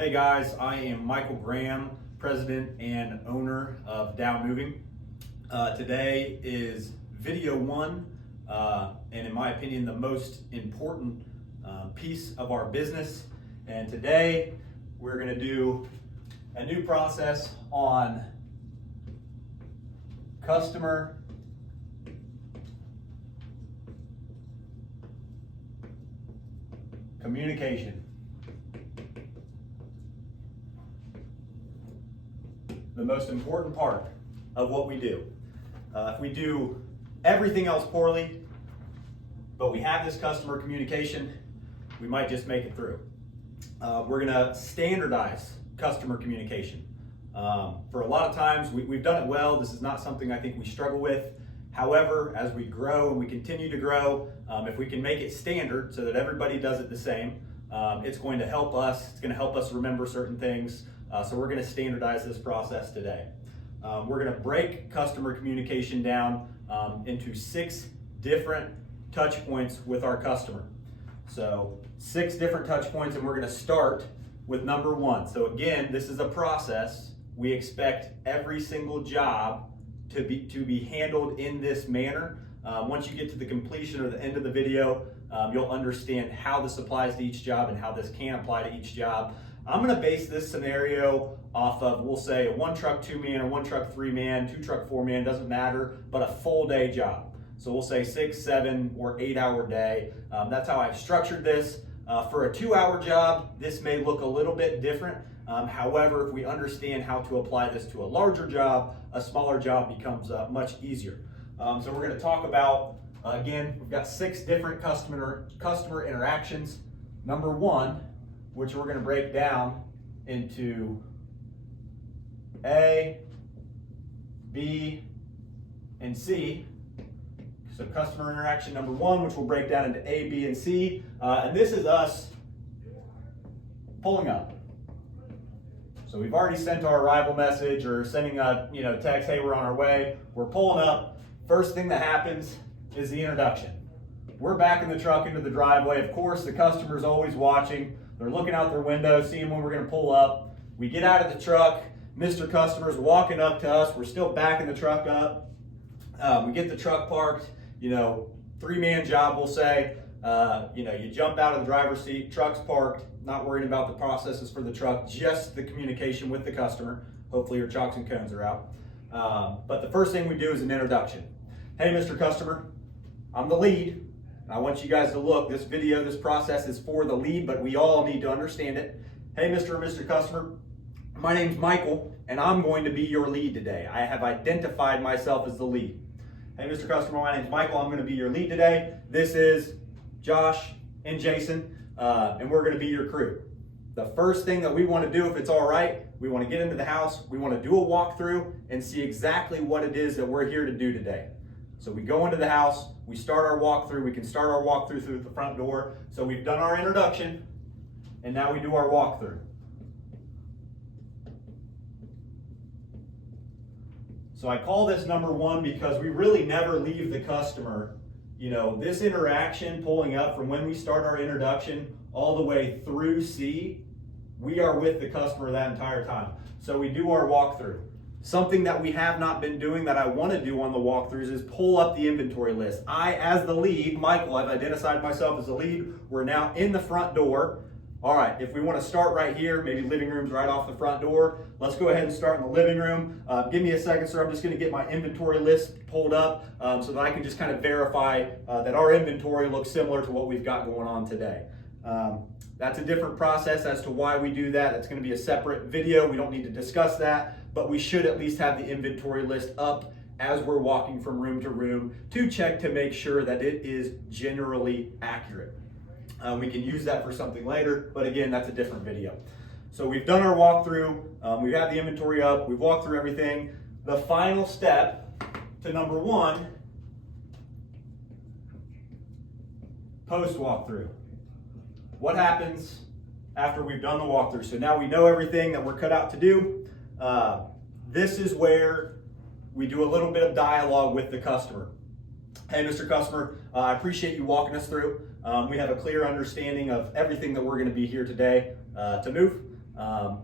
Hey guys, I am Michael Graham, president and owner of Dow Moving. Today is video one, and in my opinion, the most important piece of our business. And today we're going to do a new process on customer communication. The most important part of what we do. If we do everything else poorly, but we have this customer communication, we might just make it through. We're gonna standardize customer communication. For a lot of times, we've done it well. This is not something I think we struggle with. However, as we grow and we continue to grow, if we can make it standard so that everybody does it the same, it's going to help us. It's going to help us remember certain things. So we're going to standardize this process today. We're going to break customer communication down into 6 different touch points with our customer. So 6 different touch points, and we're going to start with number 1. So again, this is a process. We expect every single job to be handled in this manner. Once you get to the completion or the end of the video, you'll understand how this applies to each job and how this can apply to each job. I'm going to base this scenario off of, we'll say, a 1 truck 2-man, or 1 truck 3-man, 2 truck 4-man, doesn't matter, but a full day job. So we'll say 6, 7, or 8-hour day. That's how I've structured this. For a 2-hour job, this may look a little bit different. However, if we understand how to apply this to a larger job, a smaller job becomes much easier. So we're going to talk about, again, we've got 6 different customer interactions. Number 1, which we're going to break down into A, B, and C. So customer interaction number 1, which we'll break down into A, B, and C. And this is us pulling up. So we've already sent our arrival message or sending a text, hey, we're on our way. We're pulling up. First thing that happens is the introduction. We're backing the truck into the driveway. Of course, the customer's always watching. They're looking out their window, seeing when we're going to pull up. We get out of the truck. Mr. Customer's walking up to us. We're still backing the truck up. We get the truck parked. 3-man job, we'll say. You jump out of the driver's seat. Truck's parked. Not worrying about the processes for the truck, just the communication with the customer. Hopefully your chalks and cones are out. But the first thing we do is an introduction. Hey, Mr. Customer, I'm the lead. I want you guys to look. This video, this process is for the lead, but we all need to understand it. Hey, Mr. and Mr. Customer, my name's Michael, and I'm going to be your lead today. I have identified myself as the lead. Hey, Mr. Customer, my name's Michael. I'm going to be your lead today. This is Josh and Jason, and we're going to be your crew. The first thing that we want to do, if it's all right, we want to get into the house. We want to do a walkthrough and see exactly what it is that we're here to do today. So we go into the house, we start our walkthrough. We can start our walkthrough through the front door. So we've done our introduction, and now we do our walkthrough. So I call this number 1 because we really never leave the customer. This interaction, pulling up from when we start our introduction all the way through C, we are with the customer that entire time. So we do our walkthrough. Something that we have not been doing that I want to do on the walkthroughs is pull up the inventory list. I, as the lead, Michael, I've identified myself as the lead. We're now in the front door. All right, if we want to start right here, maybe living room's right off the front door. Let's go ahead and start in the living room. Give me a second, sir. I'm just going to get my inventory list pulled up so that I can just kind of verify that our inventory looks similar to what we've got going on today. That's a different process as to why we do that. That's going to be a separate video. We don't need to discuss that, but we should at least have the inventory list up as we're walking from room to room to check to make sure that it is generally accurate. We can use that for something later, but again, that's a different video. So we've done our walkthrough. We've had the inventory up. We've walked through everything. The final step to number 1, post walkthrough. What happens after we've done the walkthrough? So now we know everything that we're cut out to do. This is where we do a little bit of dialogue with the customer. Hey, Mr. Customer, I appreciate you walking us through. We have a clear understanding of everything that we're going to be here today to move.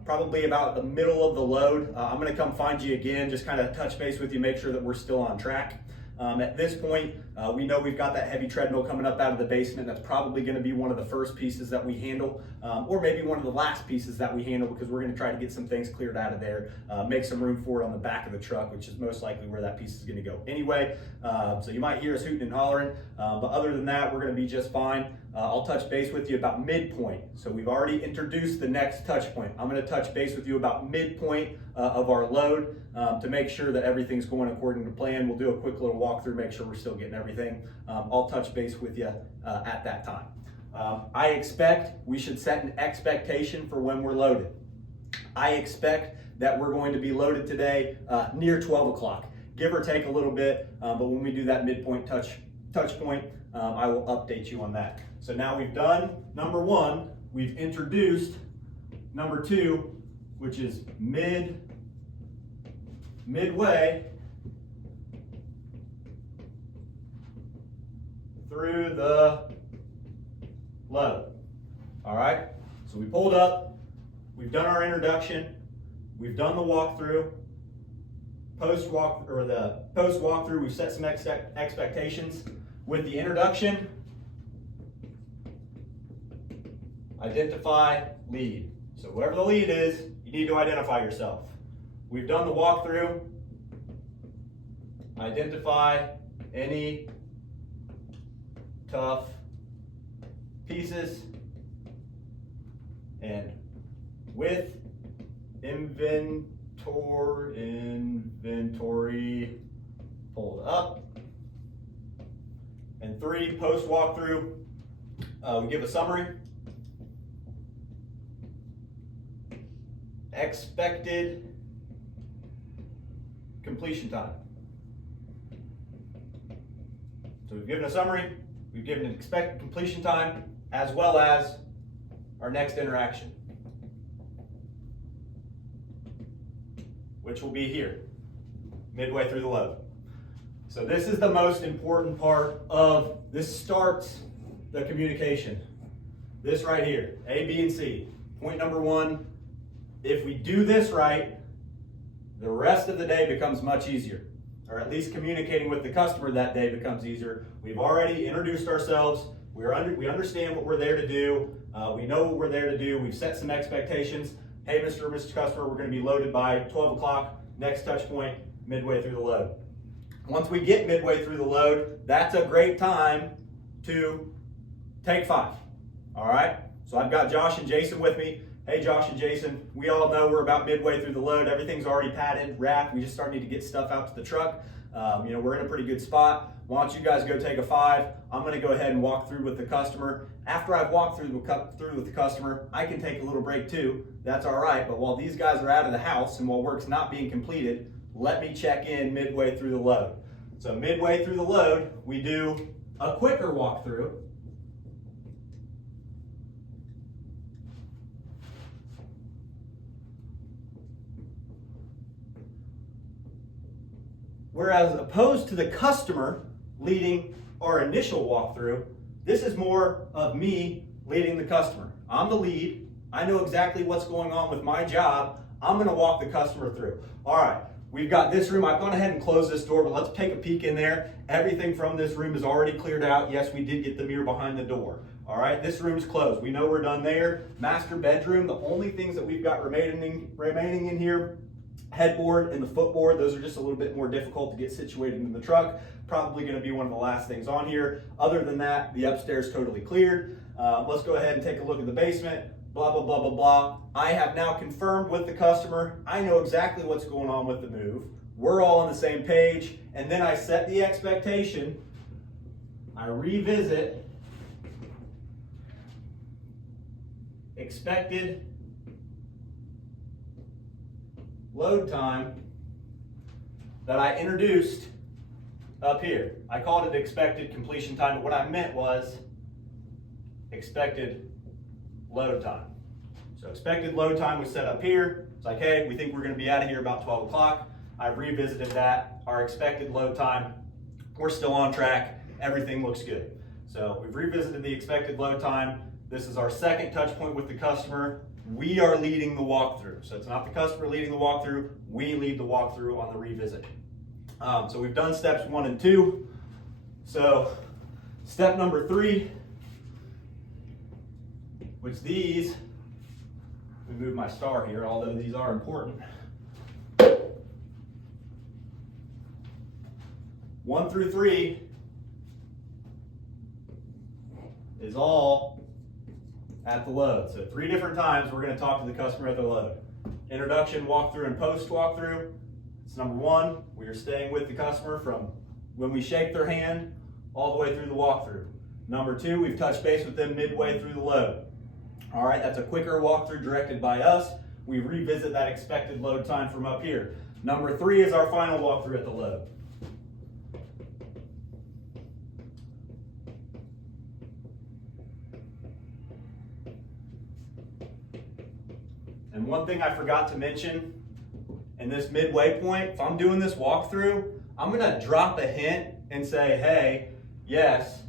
probably about the middle of the load. I'm gonna come find you again, just kind of touch base with you, make sure that we're still on track. At this point, we know we've got that heavy treadmill coming up out of the basement. That's probably going to be one of the first pieces that we handle, or maybe one of the last pieces that we handle, because we're going to try to get some things cleared out of there, make some room for it on the back of the truck, which is most likely where that piece is going to go anyway. So you might hear us hooting and hollering, but other than that, we're going to be just fine. I'll touch base with you about midpoint. So we've already introduced the next touch point. I'm going to touch base with you about midpoint of our load to make sure that everything's going according to plan. We'll do a quick little walkthrough, make sure we're still getting everything. I'll touch base with you at that time. I expect we should set an expectation for when we're loaded. I expect that we're going to be loaded today near 12 o'clock, give or take a little bit, but when we do that midpoint touch point, I will update you on that. So now we've done number one, we've introduced number two, which is midway through the load. All right, so we pulled up, we've done our introduction, we've done the walkthrough, post walkthrough, we've set some expectations. With the introduction, identify lead. So whatever the lead is, you need to identify yourself. We've done the walkthrough, identify any tough pieces, and with inventory pulled up. And three, post walkthrough, we give a summary. Expected completion time. So we've given a summary, we've given an expected completion time, as well as our next interaction, which will be here, midway through the load. So this is the most important part of, this starts the communication. This right here, A, B, and C. Point number one, if we do this right, the rest of the day becomes much easier, or at least communicating with the customer that day becomes easier. We've already introduced ourselves. We understand what we're there to do. We know what we're there to do. We've set some expectations. Hey, Mr. or Mrs. Customer, we're going to be loaded by 12 o'clock. Next touch point, midway through the load. Once we get midway through the load, that's a great time to take 5. All right? So I've got Josh and Jason with me. Hey, Josh and Jason, we all know we're about midway through the load. Everything's already padded, wrapped. We just need to get stuff out to the truck. We're in a pretty good spot. Why don't you guys go take a 5? I'm going to go ahead and walk through with the customer. After I've walked through with the customer, I can take a little break too. That's all right. But while these guys are out of the house and while work's not being completed, let me check in midway through the load. So midway through the load, we do a quicker walkthrough. Whereas opposed to the customer leading our initial walkthrough, this is more of me leading the customer. I'm the lead. I know exactly what's going on with my job. I'm going to walk the customer through. All right, we've got this room. I've gone ahead and closed this door, but let's take a peek in there. Everything from this room is already cleared out. Yes, we did get the mirror behind the door. All right, this room's closed. We know we're done there. Master bedroom, the only things that we've got remaining in here, headboard and the footboard, those are just a little bit more difficult to get situated in the truck. Probably going to be one of the last things on here. Other than that, the upstairs totally cleared. Let's go ahead and take a look at the basement. Blah, blah, blah, blah, blah. I have now confirmed with the customer. I know exactly what's going on with the move. We're all on the same page. And then I set the expectation. I revisit expected load time that I introduced up here. I called it expected completion time, but what I meant was expected load time. So expected load time was set up here. It's like, hey, we think we're going to be out of here about 12 o'clock. I've revisited that. Our expected load time, we're still on track. Everything looks good. So we've revisited the expected load time. This is our second touch point with the customer. we are leading the walkthrough. So it's not the customer leading the walkthrough, we lead the walkthrough on the revisit. So we've done steps 1 and 2. So step number 3, which these, let me move my star here, although these are important. 1 through 3 is all at the load. So 3 different times we're going to talk to the customer at the load. Introduction, walkthrough, and post walkthrough. It's number 1. We are staying with the customer from when we shake their hand all the way through the walkthrough. Number 2, we've touched base with them midway through the load. All right, that's a quicker walkthrough directed by us. We revisit that expected load time from up here. Number 3 is our final walkthrough at the load. And one thing I forgot to mention in this midway point, if I'm doing this walkthrough, I'm gonna drop a hint and say, hey, yes,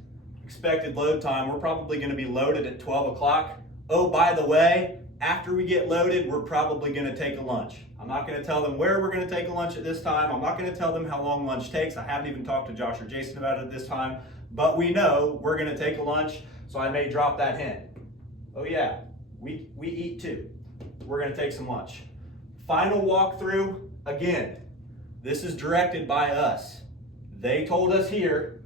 expected load time, we're probably gonna be loaded at 12 o'clock. Oh, by the way, after we get loaded, we're probably gonna take a lunch. I'm not gonna tell them where we're gonna take a lunch at this time. I'm not gonna tell them how long lunch takes. I haven't even talked to Josh or Jason about it at this time, but we know we're gonna take a lunch, so I may drop that hint. Oh yeah, we eat too. We're gonna take some lunch. Final walkthrough, again, this is directed by us. They told us here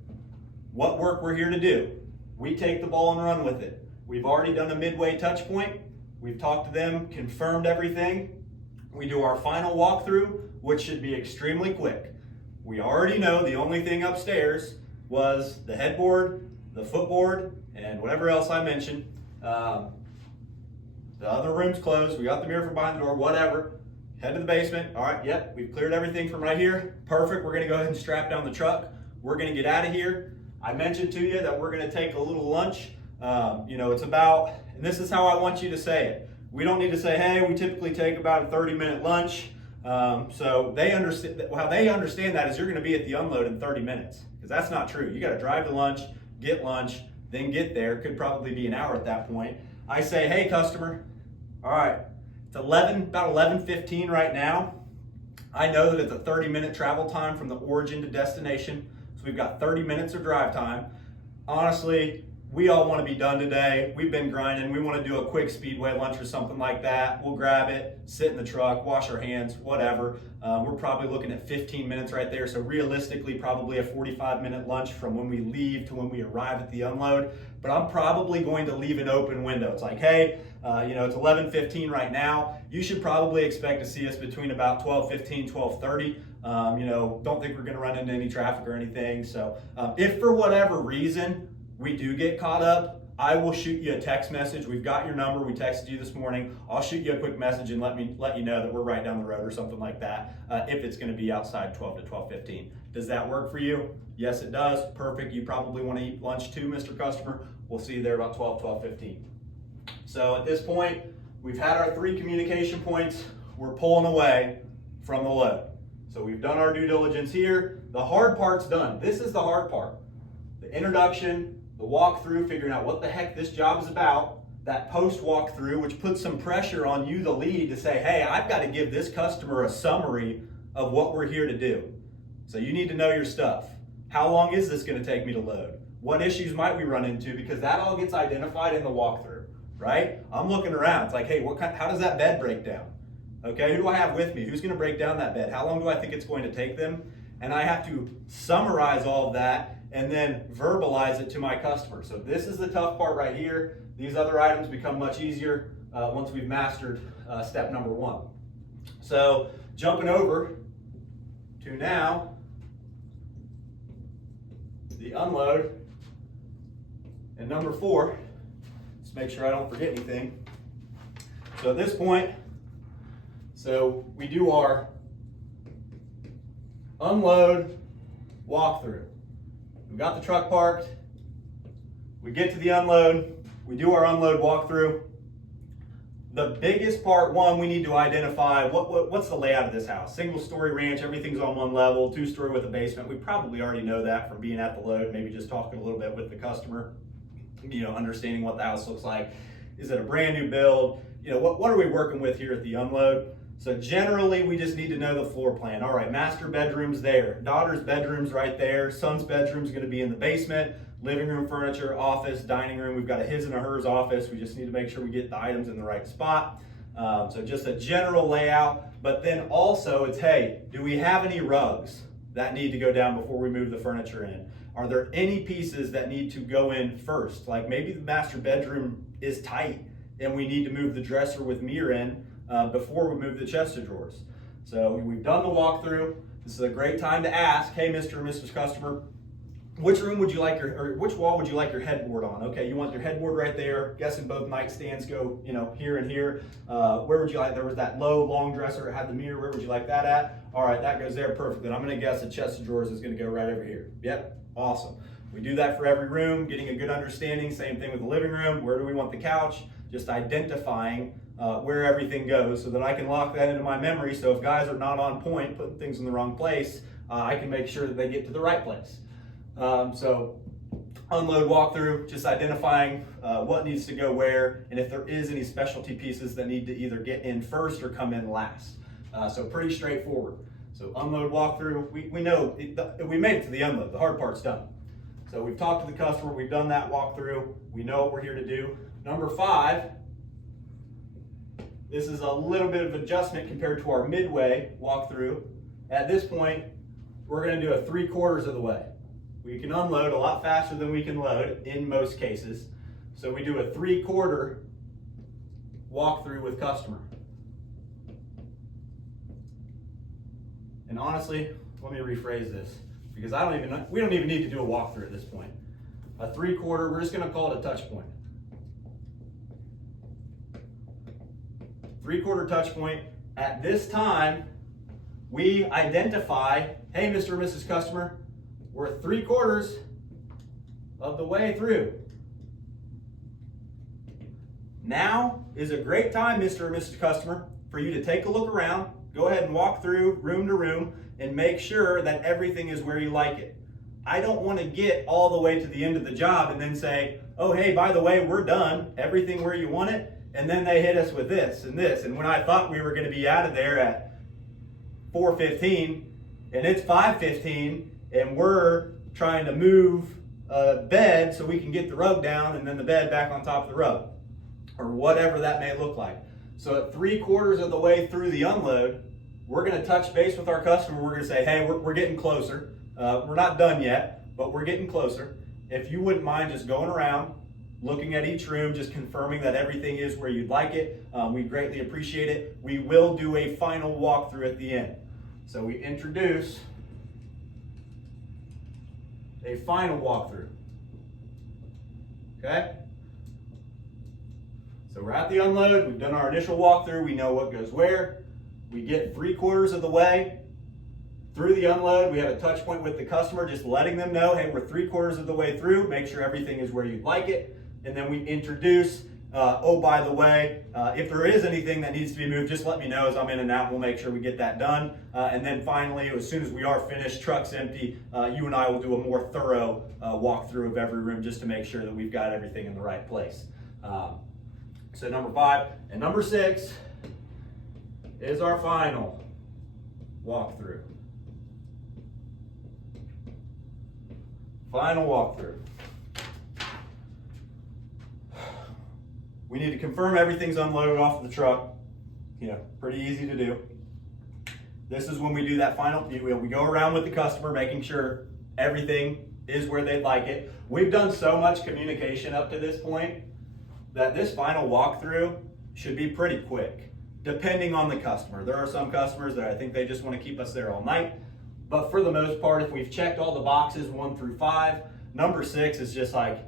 what work we're here to do. We take the ball and run with it. We've already done a midway touch point. We've talked to them, confirmed everything. We do our final walkthrough, which should be extremely quick. We already know the only thing upstairs was the headboard, the footboard, and whatever else I mentioned. The other room's closed. We got the mirror from behind the door, whatever. Head to the basement. All right, yep, we've cleared everything from right here. Perfect, we're gonna go ahead and strap down the truck. We're gonna get out of here. I mentioned to you that we're gonna take a little lunch. It's about, and this is how I want you to say it. We don't need to say, hey, we typically take about a 30-minute lunch. So they understand, how they understand that is you're gonna be at the unload in 30 minutes, because that's not true. You gotta drive to lunch, then get there. Could probably be an hour at that point. I say, hey, customer, all right, it's about 11:15 right now. I know that it's a 30-minute travel time from the origin to destination, so we've got 30 minutes of drive time. Honestly, we all want to be done today. We've been grinding. We want to do a quick speedway lunch or something like that. We'll grab it, sit in the truck, wash our hands, whatever. We're probably looking at 15 minutes right there. So realistically, probably a 45-minute lunch from when we leave to when we arrive at the unload. But I'm probably going to leave an open window. It's like, hey, it's 11:15 right now. You should probably expect to see us between about 12:15, 12:30. Don't think we're going to run into any traffic or anything. So if for whatever reason we do get caught up, I will shoot you a text message. We've got your number. We texted you this morning. I'll shoot you a quick message and let you know that we're right down the road or something like that. If it's going to be outside 12 to 12:15. Does that work for you? Yes, it does. Perfect. You probably want to eat lunch too, Mr. Customer. We'll see you there about 12:15. So at this point, we've had our 3 communication points. We're pulling away from the load. So we've done our due diligence here. The hard part's done. This is the hard part. The introduction, the walkthrough, figuring out what the heck this job is about, that post walkthrough, which puts some pressure on you, the lead, to say, hey, I've got to give this customer a summary of what we're here to do. So you need to know your stuff. How long is this going to take me to load? What issues might we run into? Because that all gets identified in the walkthrough, right? I'm looking around. It's like, hey, how does that bed break down? Okay, who do I have with me? Who's going to break down that bed? How long do I think it's going to take them? And I have to summarize all of that and then verbalize it to my customer. So this is the tough part right here. These other items become much easier once we've mastered step number 1. So jumping over to now the unload and number 4. Let's make sure I don't forget anything. So at this point, so we do our unload walkthrough. We got the truck parked. We get to the unload. We do our unload walkthrough. The biggest part, one, we need to identify what's the layout of this house. Single-story ranch, everything's on one level, 2-story with a basement. We probably already know that from being at the load, maybe just talking a little bit with the customer, understanding what the house looks like. Is it a brand new build? what are we working with here at the unload? So generally, we just need to know the floor plan. All right, master bedroom's there, daughter's bedroom's right there, son's bedroom's gonna be in the basement, living room furniture, office, dining room. We've got a his and a hers office. We just need to make sure we get the items in the right spot. So just a general layout, but then also it's, hey, do we have any rugs that need to go down before we move the furniture in? Are there any pieces that need to go in first? Like maybe the master bedroom is tight and we need to move the dresser with mirror in before we move the chest of drawers. So we've done the walkthrough. This is a great time to ask, hey, Mr. or Mrs. Customer, which room would you like which wall would you like your headboard on? Okay, you want your headboard right there. Guessing both nightstands go, here and here. Where would you like, there was that low, long dresser that had the mirror. Where would you like that at? All right, that goes there, perfect. Then I'm gonna guess the chest of drawers is gonna go right over here. Yep, awesome. We do that for every room, getting a good understanding. Same thing with the living room. Where do we want the couch? Just identifying where everything goes so that I can lock that into my memory. So if guys are not on point, putting things in the wrong place, I can make sure that they get to the right place. So unload walkthrough, just identifying what needs to go where, and if there is any specialty pieces that need to either get in first or come in last. So pretty straightforward. So unload walkthrough, we know, we made it to the unload, the hard part's done. So we've talked to the customer, we've done that walkthrough, we know what we're here to do. Number 5, this is a little bit of adjustment compared to our midway walkthrough. At this point, we're gonna do a 3/4 of the way. We can unload a lot faster than we can load in most cases. So we do a 3/4 walkthrough with customer. And honestly, let me rephrase this because we don't even need to do a walkthrough at this point. A 3/4, we're just gonna call it a touch point. 3/4 touch point. At this time, we identify, hey, Mr. or Mrs. Customer, we're 3/4 of the way through. Now is a great time, Mr. or Mrs. Customer, for you to take a look around, go ahead and walk through room to room and make sure that everything is where you like it. I don't want to get all the way to the end of the job and then say, oh, hey, by the way, we're done, everything where you want it, and then they hit us with this and this. And when I thought we were going to be out of there at 4:15 and it's 5:15, and we're trying to move a bed so we can get the rug down and then the bed back on top of the rug, or whatever that may look like. So at 3/4 of the way through the unload, we're gonna touch base with our customer. We're gonna say, hey, we're getting closer. We're not done yet, but we're getting closer. If you wouldn't mind just going around, looking at each room, just confirming that everything is where you'd like it, we greatly appreciate it. We will do a final walkthrough at the end. So we introduce a final walkthrough. Okay? So we're at the unload, we've done our initial walkthrough, we know what goes where. We get 3/4 of the way through the unload. We have a touch point with the customer, just letting them know, hey, we're 3/4 of the way through, make sure everything is where you'd like it. And then we introduce, oh, by the way, if there is anything that needs to be moved, just let me know as I'm in and out. We'll make sure we get that done. And then finally, as soon as we are finished, truck's empty, you and I will do a more thorough walkthrough of every room just to make sure that we've got everything in the right place. So number 5 and number 6 is our final walkthrough. Final walkthrough. We need to confirm everything's unloaded off of the truck. Pretty easy to do. This is when we do that final, we go around with the customer, making sure everything is where they'd like it. We've done so much communication up to this point that this final walkthrough should be pretty quick, depending on the customer. There are some customers that I think they just want to keep us there all night. But for the most part, if we've checked all the boxes 1 through 5, number 6 is just like,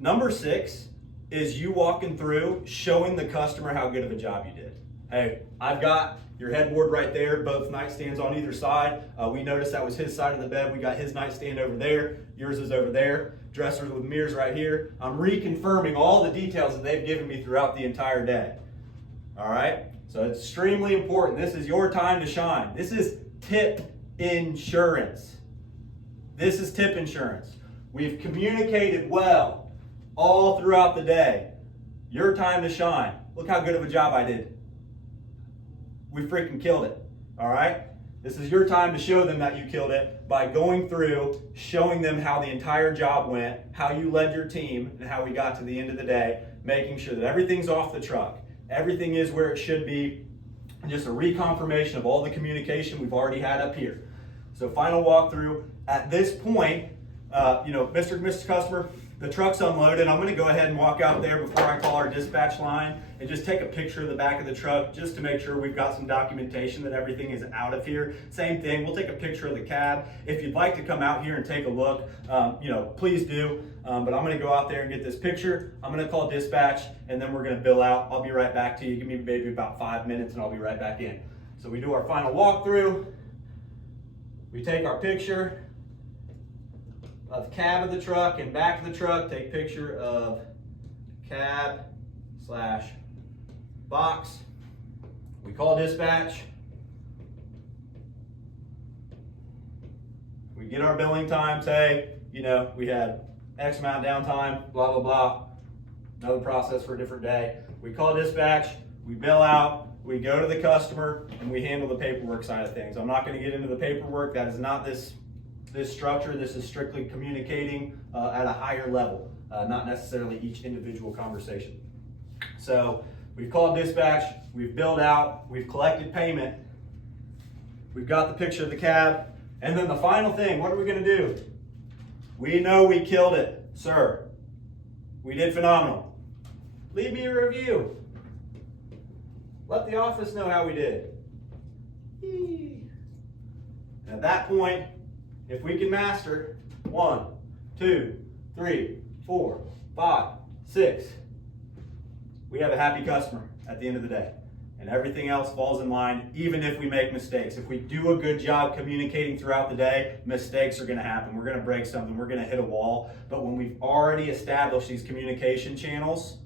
number 6 is you walking through, showing the customer how good of a job you did. Hey, I've got your headboard right there, both nightstands on either side. We noticed that was his side of the bed. We got his nightstand over there. Yours is over there. Dressers with mirrors right here. I'm reconfirming all the details that they've given me throughout the entire day. All right? So it's extremely important. This is your time to shine. This is tip insurance. This is tip insurance. We've communicated well all throughout the day. Your time to shine. look how good of a job I did. We freaking killed it, all right? This is your time to show them that you killed it by going through, showing them how the entire job went, how you led your team, and how we got to the end of the day, making sure that everything's off the truck. Everything is where it should be. Just a reconfirmation of all the communication we've already had up here. So final walkthrough. At this point, Mr. and Mrs. Customer, the truck's unloaded. I'm going to go ahead and walk out there before I call our dispatch line and just take a picture of the back of the truck just to make sure we've got some documentation that everything is out of here. Same thing, we'll take a picture of the cab. If you'd like to come out here and take a look, please do. But I'm going to go out there and get this picture. I'm going to call dispatch and then we're going to bill out. I'll be right back to you. Give me maybe about 5 minutes and I'll be right back in. So we do our final walkthrough. We take our picture of cab of the truck and back of the truck, take picture of cab / box. We call dispatch. We get our billing time, say, we had X amount of downtime, blah, blah, blah. Another process for a different day. We call dispatch, we bill out, we go to the customer, and we handle the paperwork side of things. I'm not going to get into the paperwork. That is not this structure. This is strictly communicating at a higher level, not necessarily each individual conversation. So we've called dispatch, we've billed out, we've collected payment, we've got the picture of the cab, and then the final thing, what are we going to do? We know we killed it, sir. We did phenomenal. Leave me a review. Let the office know how we did. And at that point, if we can master 1, 2, 3, 4, 5, 6, we have a happy customer at the end of the day. And everything else falls in line, even if we make mistakes. If we do a good job communicating throughout the day, mistakes are going to happen. We're going to break something. We're going to hit a wall. But when we've already established these communication channels,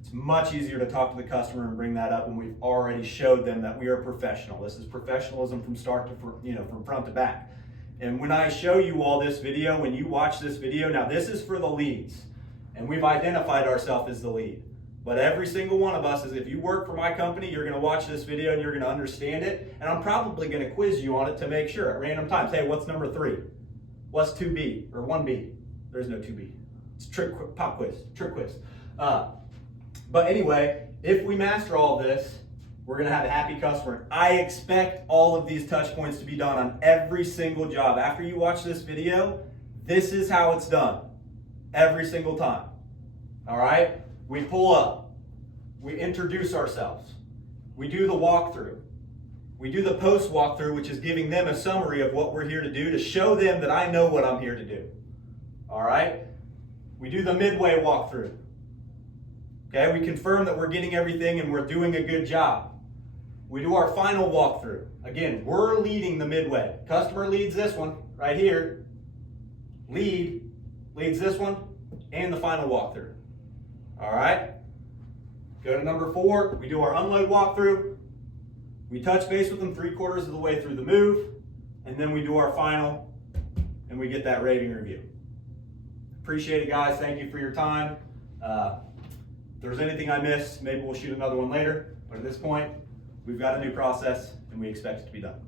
it's much easier to talk to the customer and bring that up when we've already showed them that we are professional. This is professionalism from start to from front to back. And when I show you all this video, when you watch this video, now this is for the leads, and we've identified ourselves as the lead. But every single one of us is, if you work for my company, you're going to watch this video and you're going to understand it, and I'm probably going to quiz you on it to make sure at random times. Hey, what's number 3? What's 2B or 1B? There's no 2B. It's pop quiz, trick quiz. But anyway, if we master all this, we're going to have a happy customer. I expect all of these touch points to be done on every single job. After you watch this video, this is how it's done every single time. All right? We pull up. We introduce ourselves. We do the walkthrough. We do the post walkthrough, which is giving them a summary of what we're here to do to show them that I know what I'm here to do. All right? We do the midway walkthrough. Okay, we confirm that we're getting everything and we're doing a good job. We do our final walkthrough. Again, we're leading the midway. Customer leads this one right here. Lead leads this one and the final walkthrough. All right? Go to number 4. We do our unload walkthrough. We touch base with them 3/4 of the way through the move, and then we do our final, and we get that rating review. Appreciate it, guys. Thank you for your time. If there's anything I missed, maybe we'll shoot another one later. But at this point, we've got a new process, and we expect it to be done.